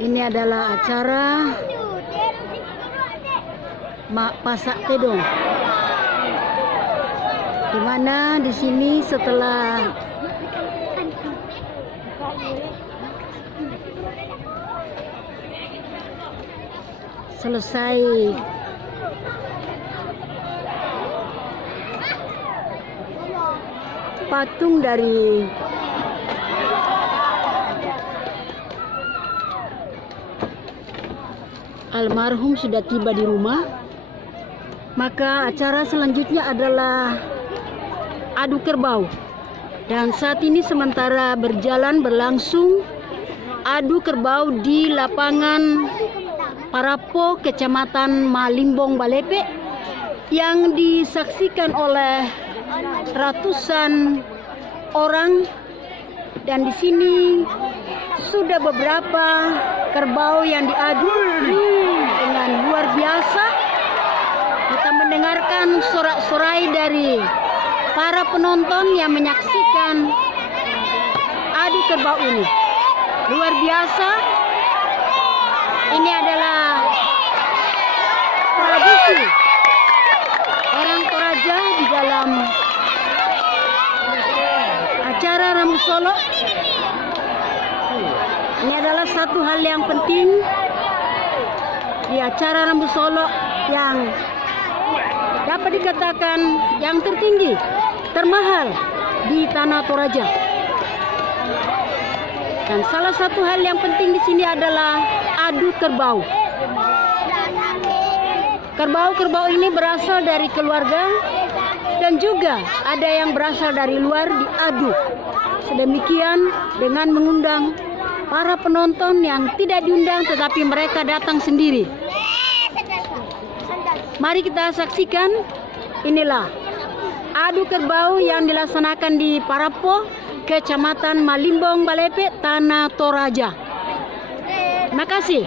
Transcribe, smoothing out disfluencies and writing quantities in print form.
Ini adalah acara Mak Pasak Tedong, di mana di sini setelah selesai patung dari almarhum sudah tiba di rumah, maka acara selanjutnya adalah adu kerbau. Dan saat ini sementara berlangsung adu kerbau di lapangan Parapo, Kecamatan Malimbong, Balepe, yang disaksikan oleh ratusan orang. Dan di sini sudah beberapa kerbau yang diadu dengan luar biasa. Kita mendengarkan sorak-sorai dari para penonton yang menyaksikan adu kerbau ini. Luar biasa. Ini adalah tradisi orang Toraja di dalam acara Rambu Solo. Ini adalah satu hal yang penting di acara Rambu Solo yang dapat dikatakan yang tertinggi, termahal di tanah Toraja. Dan salah satu hal yang penting di sini adalah adu kerbau. Kerbau-kerbau ini berasal dari keluarga dan juga ada yang berasal dari luar diadu. Sedemikian dengan mengundang para penonton yang tidak diundang tetapi mereka datang sendiri. Mari kita saksikan, inilah adu kerbau yang dilaksanakan di Parapo, Kecamatan Malimbong, Balepe, Tanah Toraja. Terima kasih.